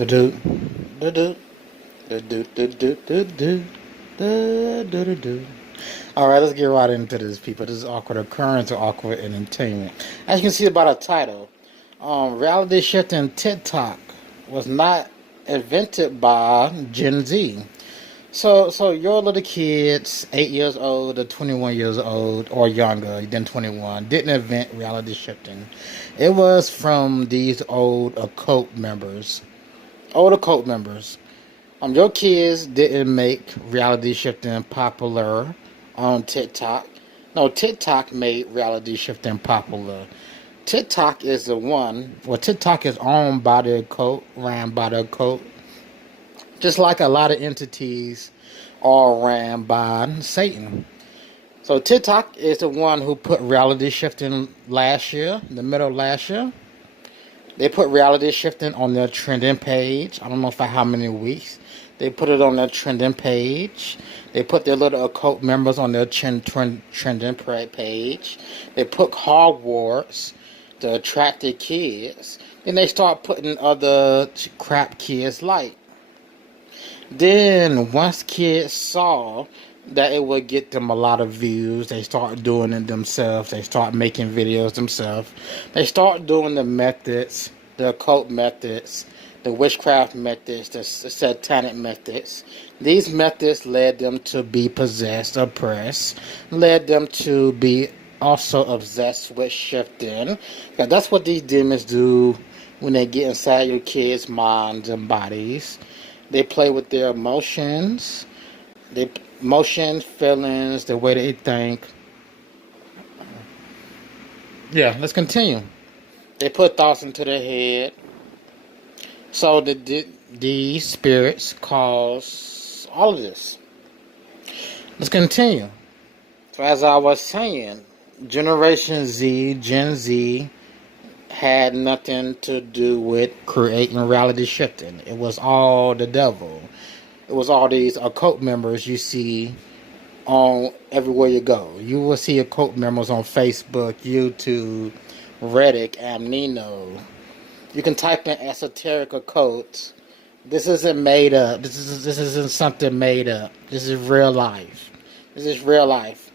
Do do do do do do do do do do do. All right, let's get right into this, people. This is awkward occurrence or awkward entertainment. As you can see by the title, reality shifting TikTok was not invented by Gen Z. So your little kids, 8 years old or 21 years old or younger than 21, didn't invent reality shifting. It was from these old occult members. Old occult members. Your kids didn't make reality shifting popular on TikTok. No, TikTok made reality shifting popular. TikTok is the one. Well, TikTok is owned by the occult, ran by the occult. Just like a lot of entities are ran by Satan. So TikTok is the one who put reality shifting last year, in the middle of last year. They put reality shifting on their trending page. I don't know for how many weeks. They put it on their trending page. They put their little occult members on their trending page. They put Hogwarts to attract the kids. Then they start putting other crap kids like. Then once kids saw that it would get them a lot of views, they start doing it themselves. They start making videos themselves. They start doing the methods, the occult methods, the witchcraft methods, the satanic methods. These methods led them to be possessed, oppressed, led them to be also obsessed with shifting. Because that's what these demons do when they get inside your kids' minds and bodies. They play with their emotions, feelings, the way they think. Yeah, let's continue. They put thoughts into their head. So these spirits cause all of this. Let's continue. So as I was saying, Generation Z, Gen Z, had nothing to do with creating reality shifting. It was all the devil. It was all these occult members you see on everywhere you go. You will see occult members on Facebook, YouTube, Reddit, Amnino. You can type in esoteric occult. This isn't made up. This isn't something made up. This is real life. This is real life.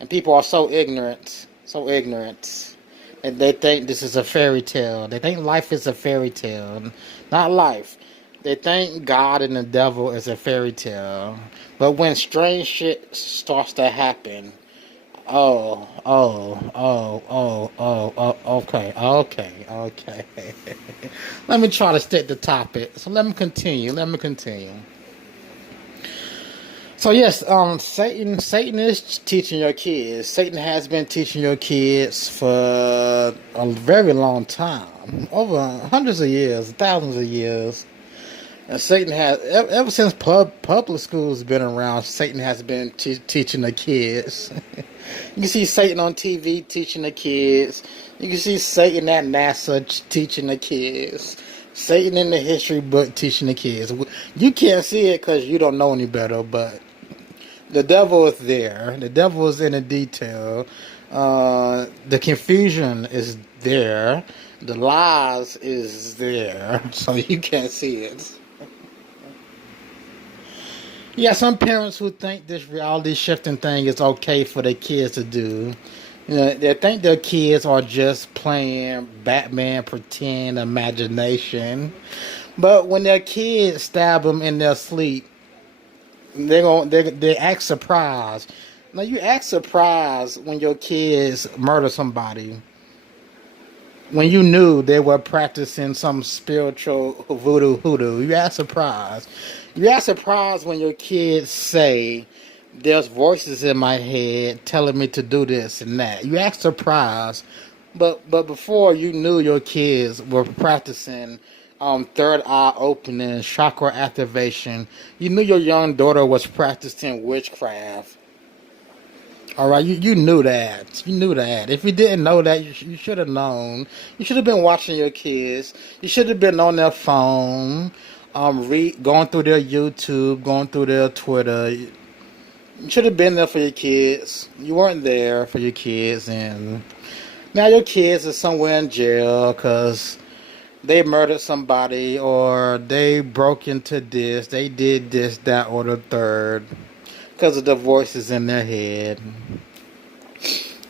And people are so ignorant. So ignorant. And they think this is a fairy tale. They think life is a fairy tale. Not life. They think God and the devil is a fairy tale. But when strange shit starts to happen, okay. Let me try to stick the topic. So let me continue. So yes, Satan is teaching your kids. Satan has been teaching your kids for a very long time, over hundreds of years, thousands of years. And Satan has, ever since public school's been around, Satan has been teaching the kids. You can see Satan on TV teaching the kids. You can see Satan at NASA teaching the kids. Satan in the history book teaching the kids. You can't see it because you don't know any better, but the devil is there. The devil is in the detail. The confusion is there. The lies is there. So you can't see it. Yeah, some parents who think this reality shifting thing is okay for their kids to do. You know, they think their kids are just playing Batman pretend imagination. But when their kids stab them in their sleep, they act surprised. Now you act surprised when your kids murder somebody. When you knew they were practicing some spiritual voodoo hoodoo, you act surprised. You act surprised when your kids say, "There's voices in my head telling me to do this and that." You act surprised, but before you knew your kids were practicing third eye opening, chakra activation. You knew your young daughter was practicing witchcraft. All right, you knew that. You knew that. If you didn't know that, you should have known. You should have been watching your kids. You should have been on their phone, going through their YouTube, going through their Twitter. You should have been there for your kids. You weren't there for your kids, and now your kids are somewhere in jail because they murdered somebody, or they broke into this, they did this, that, or the third, because of the voices in their head.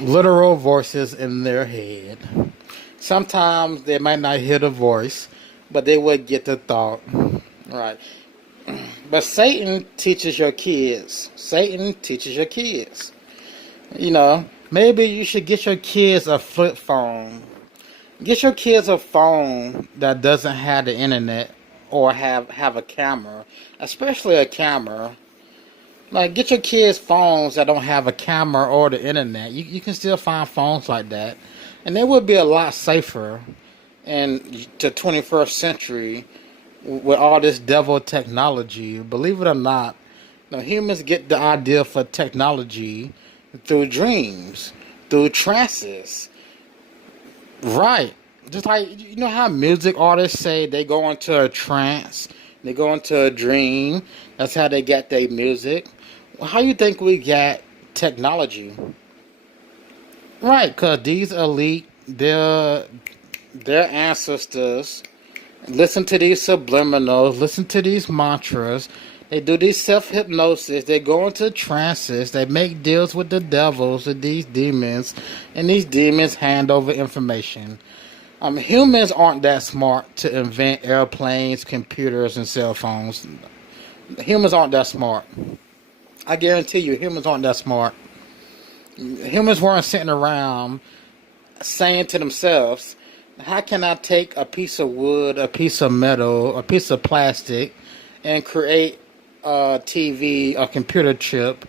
Literal voices in their head. Sometimes they might not hear the voice, but they would get the thought. Right. But Satan teaches your kids. Satan teaches your kids. Maybe you should get your kids a flip phone. Get your kids a phone that doesn't have the internet or have a camera, especially a camera. Like, get your kids phones that don't have a camera or the internet. You can still find phones like that. And they would be a lot safer in the 21st century with all this devil technology. Believe it or not, humans get the idea for technology through dreams, through trances. Right. Just like, how music artists say they go into a trance, they go into a dream. That's how they get their music. How you think we get technology? Right, because these elite, their ancestors listen to these subliminals, listen to these mantras. They do these self-hypnosis. They go into trances. They make deals with the devils, with these demons, and these demons hand over information. Humans aren't that smart to invent airplanes, computers, and cell phones. Humans aren't that smart. I guarantee you, humans aren't that smart. Humans weren't sitting around saying to themselves, how can I take a piece of wood, a piece of metal, a piece of plastic, and create a TV, a computer chip?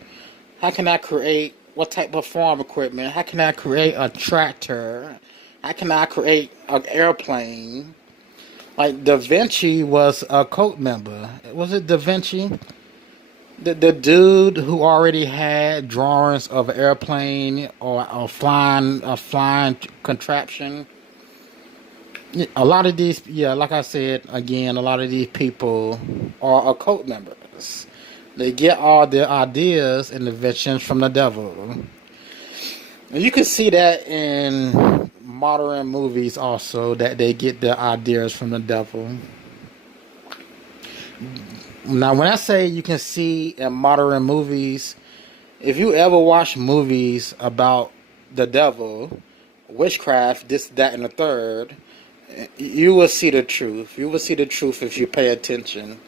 How can I create what type of farm equipment? How can I create a tractor? How can I create an airplane? Like, Da Vinci was a cult member. Was it Da Vinci? The dude who already had drawings of an airplane or a flying contraption. A lot of these, like I said again, a lot of these people are occult members. They get all their ideas and inventions from the devil. And you can see that in modern movies also, that they get their ideas from the devil. Now, when I say you can see in modern movies, if you ever watch movies about the devil, witchcraft, this, that, and the third, you will see the truth. You will see the truth if you pay attention.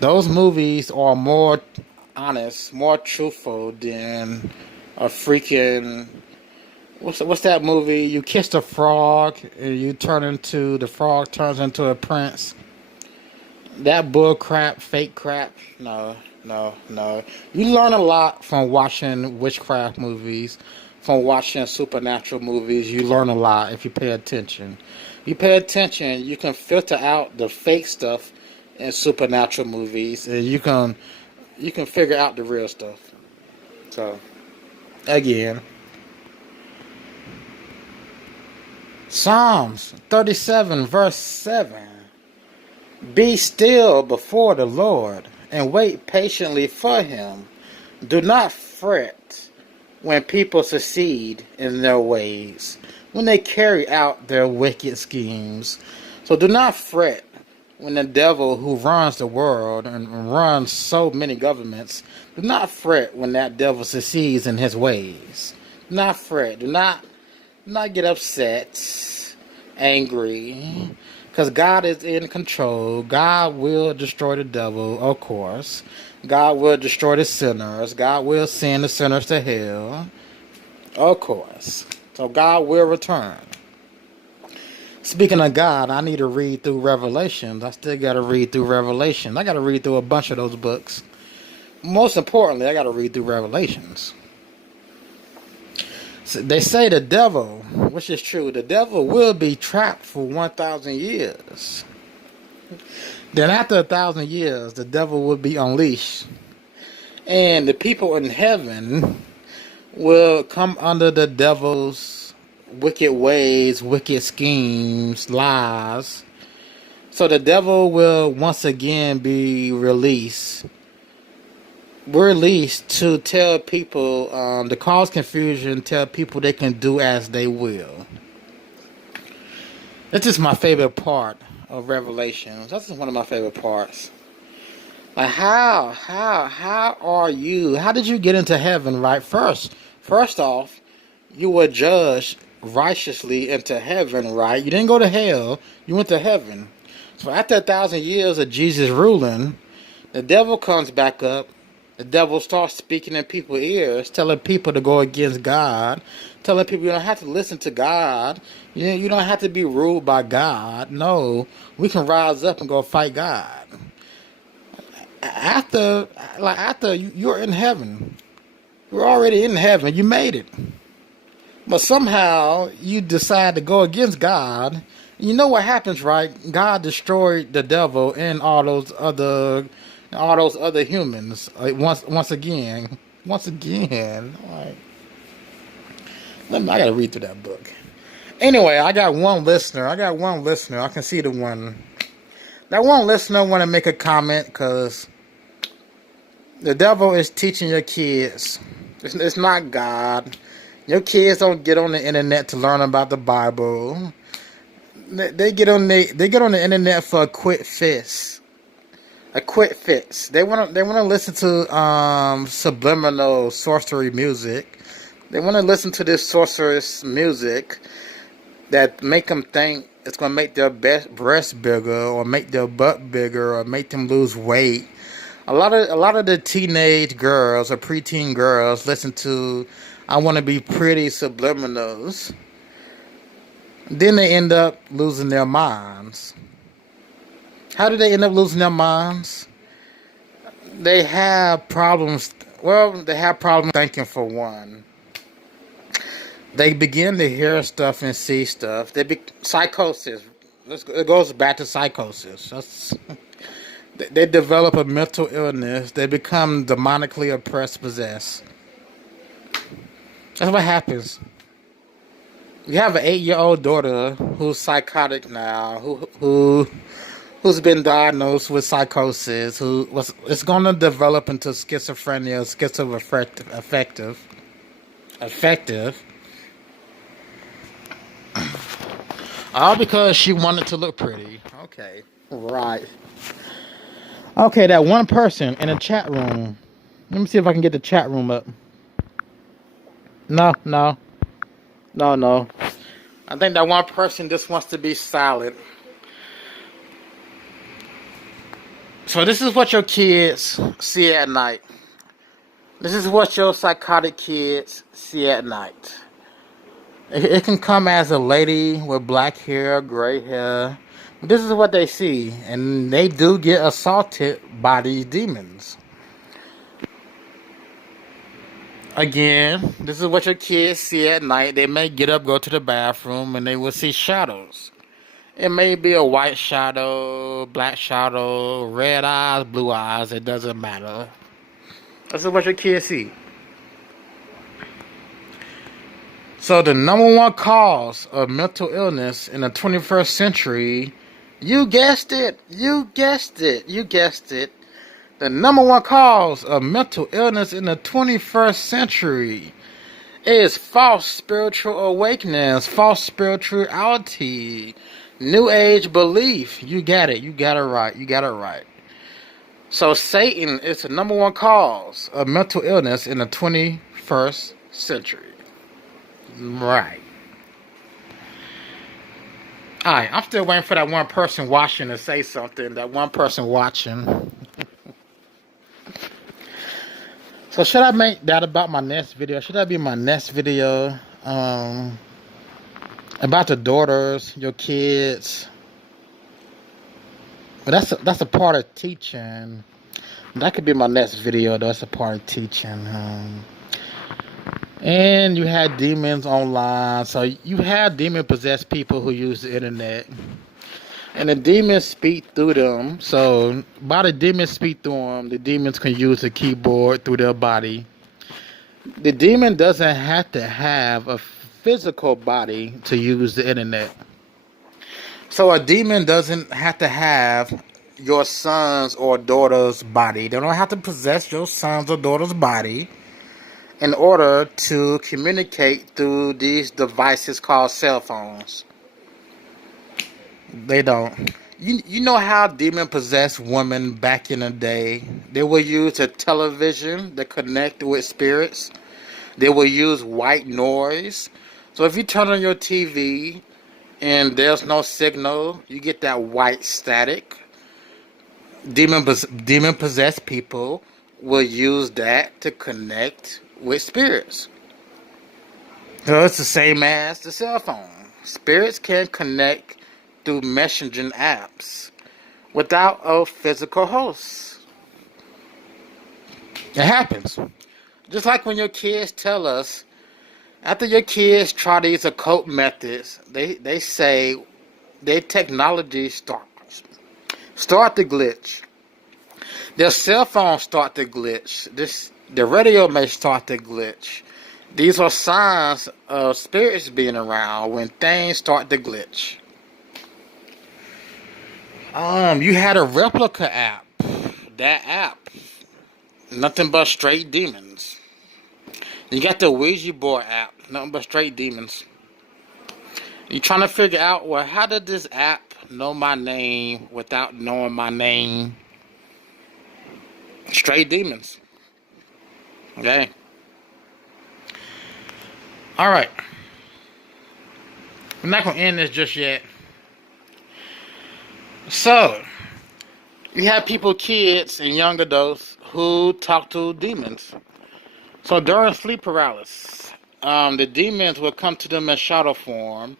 Those movies are more honest, more truthful than a freaking... What's that movie? You kiss the frog and the frog turns into a prince. That bull crap, fake crap. No. You learn a lot from watching witchcraft movies, from watching supernatural movies. You learn a lot if you pay attention. You pay attention, you can filter out the fake stuff in supernatural movies, and you can figure out the real stuff. So, again, Psalms 37 verse 7. Be still before the Lord and wait patiently for him. Do not fret when people succeed in their ways, when they carry out their wicked schemes. So do not fret when the devil, who runs the world and runs so many governments, do not fret when that devil succeeds in his ways. Do not fret. Do not get upset, angry. Because God is in control. God will destroy the devil, of course. God will destroy the sinners. God will send the sinners to hell, of course. So God will return. Speaking of God, I need to read through Revelations. I still got to read through Revelations. I got to read through a bunch of those books. Most importantly, I got to read through Revelations. So they say the devil, which is true, the devil will be trapped for 1,000 years. Then after 1,000 years, the devil will be unleashed. And the people in heaven will come under the devil's wicked ways, wicked schemes, lies. So the devil will once again be released to tell people, to cause confusion, tell people they can do as they will. This is my favorite part of Revelations. That's just one of my favorite parts. Like how are you? How did you get into heaven? Right, first off, you were judged righteously into heaven. Right, you didn't go to hell. You went to heaven. So after 1,000 years of Jesus ruling, the devil comes back up. The devil starts speaking in people's ears, telling people to go against God, telling people you don't have to listen to God. You don't have to be ruled by God. No, we can rise up and go fight God. After you're in heaven, you're already in heaven. You made it, but somehow you decide to go against God. You know what happens, right? God destroyed the devil and all those other humans. Once again. Like, I gotta read through that book. Anyway, I got one listener. I can see the one. That one listener want to make a comment because the devil is teaching your kids. It's not God. Your kids don't get on the internet to learn about the Bible. They get on the internet for a quick fix. A quick fix. They wanna listen to subliminal sorcery music. They wanna listen to this sorceress music that make them think it's gonna make their breast bigger, or make their butt bigger, or make them lose weight. A lot of the teenage girls or preteen girls listen to "I Want to Be Pretty" subliminals. Then they end up losing their minds. How do they end up losing their minds? They have problems. Well, they have problems thinking, for one. They begin to hear stuff and see stuff. Psychosis. It goes back to psychosis. They develop a mental illness. They become demonically oppressed, possessed. That's what happens. You have an 8-year-old daughter who's psychotic now, who's been diagnosed with psychosis, it's going to develop into schizophrenia, affective, all because she wanted to look pretty. Okay, right. Okay, that one person in the chat room. Let me see if I can get the chat room up. No. I think that one person just wants to be silent. So this is what your kids see at night. This is what your psychotic kids see at night. It can come as a lady with black hair, gray hair. This is what they see. And they do get assaulted by these demons. Again, this is what your kids see at night. They may get up, go to the bathroom, and they will see shadows. It may be a white shadow, black shadow, red eyes, blue eyes. It doesn't matter. This is what your kids see. So the number one cause of mental illness in the 21st century, you guessed it. The number one cause of mental illness in the 21st century is false spiritual awakenings, false spirituality, New Age belief. You got it. You got it right. So Satan is the number one cause of mental illness in the 21st century. Right. Alright, I'm still waiting for that one person watching to say something. That one person watching. So should I make that about my next video? Should that be my next video? About the daughters, your kids. But that's a part of teaching. That could be my next video. That's a part of teaching. And you had demons online. So you have demon-possessed people who use the internet. And the demons speak through them. So by the demons speak through them, the demons can use the keyboard through their body. The demon doesn't have to have a physical body to use the internet. So a demon doesn't have to have your son's or daughter's body. They don't have to possess your son's or daughter's body in order to communicate through these devices called cell phones. They don't. You know how demon possessed women back in the day, they will use a television to connect with spirits. They will use white noise. So if you turn on your TV and there's no signal, you get that white static. Demon possessed people will use that to connect with spirits. So it's the same as the cell phone. Spirits can connect through messaging apps without a physical host. It happens. Just like when your kids tell us, after your kids try these occult methods, they say their technology start to glitch. Their cell phones start to glitch. The radio may start to glitch. These are signs of spirits being around when things start to glitch. You had a replica app. That app, nothing but straight demons. You got the Ouija board app, nothing but straight demons. You're trying to figure out, well, how did this app know my name without knowing my name? Straight demons. Okay. All right. I'm not going to end this just yet. So, you have people, kids and young adults, who talk to demons. So during sleep paralysis, the demons will come to them in shadow form.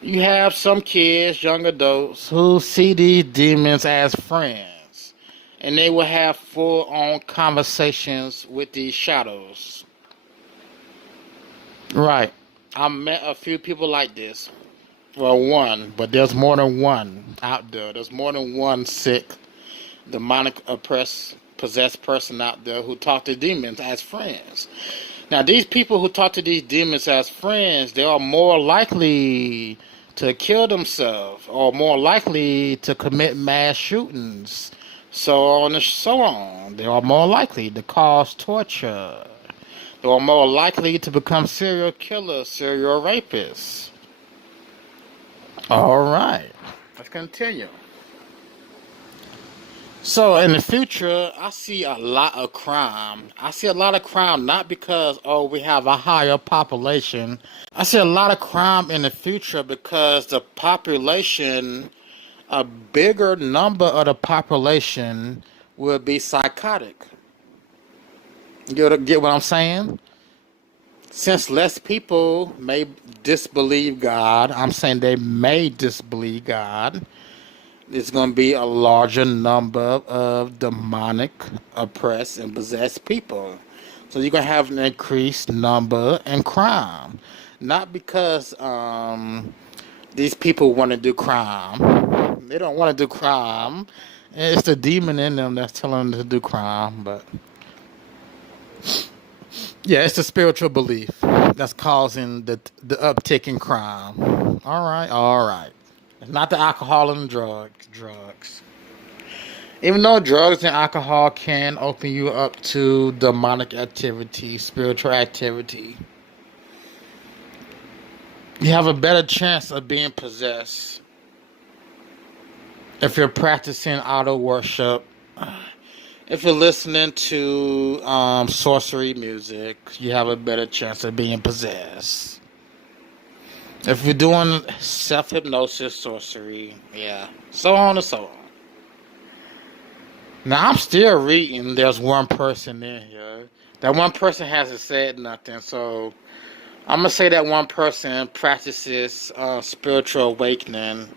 You have some kids, young adults, who see these demons as friends. And they will have full-on conversations with these shadows. Right. I met a few people like this. Well, one, but there's more than one out there. There's more than one sick, demonic, possessed person out there who talk to demons as friends. Now, these people who talk to these demons as friends, they are more likely to kill themselves or more likely to commit mass shootings, so on and so on. They are more likely to cause torture. They are more likely to become serial killers, serial rapists. All right, let's continue. So in the future, I see a lot of crime. I see a lot of crime not because, we have a higher population. I see a lot of crime in the future because the population, a bigger number of the population will be psychotic. You get what I'm saying? Since less people may disbelieve God, I'm saying they may disbelieve God, there's going to be a larger number of demonic, oppressed, and possessed people. So you're going to have an increased number in crime. Not because these people want to do crime. They don't want to do crime. It's the demon in them that's telling them to do crime. But yeah, it's the spiritual belief that's causing the uptick in crime. All right. It's not the alcohol and drugs. Even though drugs and alcohol can open you up to demonic activity, spiritual activity, you have a better chance of being possessed if you're practicing auto worship. If you're listening to sorcery music, you have a better chance of being possessed. If you're doing self-hypnosis, sorcery, yeah, so on and so on. Now, I'm still reading. There's one person in here. That one person hasn't said nothing, so I'm going to say that one person practices spiritual awakening,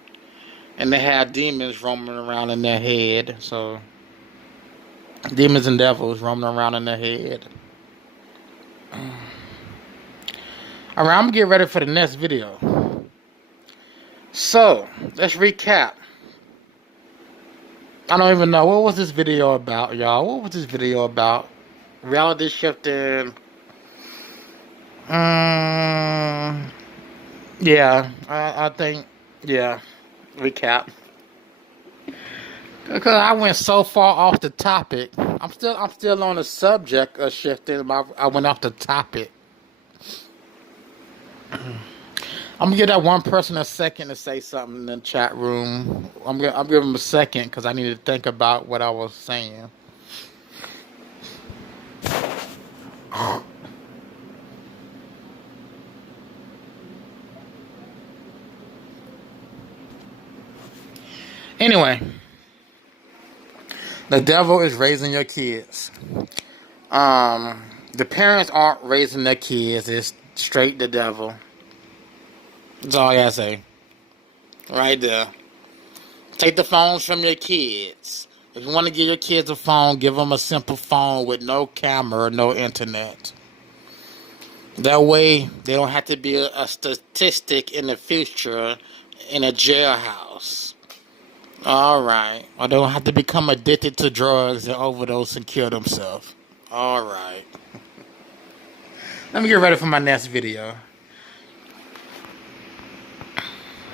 and they have demons roaming around in their head, so demons and devils roaming around in their head. Alright, I'm going to get ready for the next video. So, let's recap. I don't even know. What was this video about, y'all? What was this video about? Reality shifting. Yeah, I think, yeah, recap. Because I went so far off the topic. I'm still on the subject of shifting. I went off the topic. I'm gonna give that one person a second to say something in the chat room. I'll give them a second because I need to think about what I was saying. Anyway, the devil is raising your kids. The parents aren't raising their kids. It's straight the devil. That's all I gotta say. Right there. Take the phones from your kids. If you want to give your kids a phone, give them a simple phone with no camera, no internet. That way, they don't have to be a statistic in the future in a jailhouse. Alright. Or they don't have to become addicted to drugs and overdose and kill themselves. Alright. Let me get ready for my next video.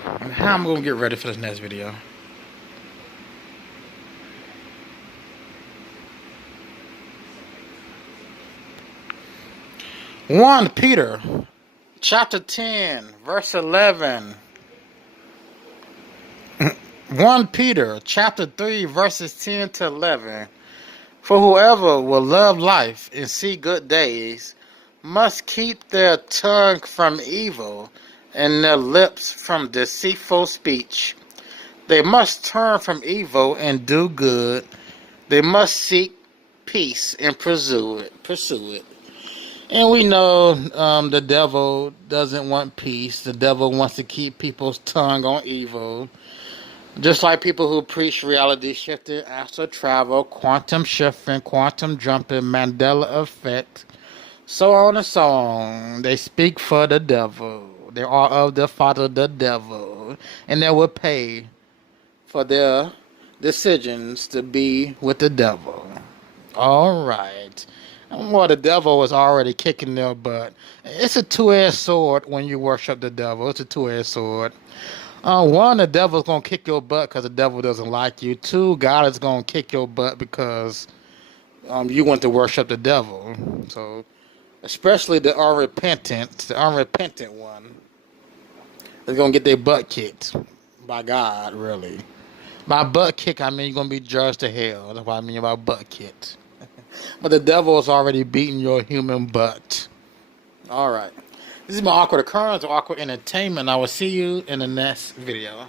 How am I going to get ready for this next video? One Peter, chapter 10, verse 11. 1 Peter, chapter 3, verses 10 to 11. For whoever will love life and see good days must keep their tongue from evil and their lips from deceitful speech. They must turn from evil and do good. They must seek peace and pursue it. And we know the devil doesn't want peace. The devil wants to keep people's tongue on evil. Just like people who preach reality shifting, astral travel, quantum shifting, quantum jumping, Mandela effect, so on and so on. They speak for the devil. They are of the father, the devil. And they will pay for their decisions to be with the devil. All right. Well, the devil was already kicking their butt. It's a two-edged sword when you worship the devil. It's a two-edged sword. One, the devil's going to kick your butt because the devil doesn't like you. Two, God is going to kick your butt because you went to worship the devil. So, especially the unrepentant one is going to get their butt kicked by God, really. By butt kick, I mean you're going to be judged to hell. That's what I mean by butt kicked. But the devil is already beating your human butt. All right. This is my awkward occurrence or awkward entertainment. I will see you in the next video.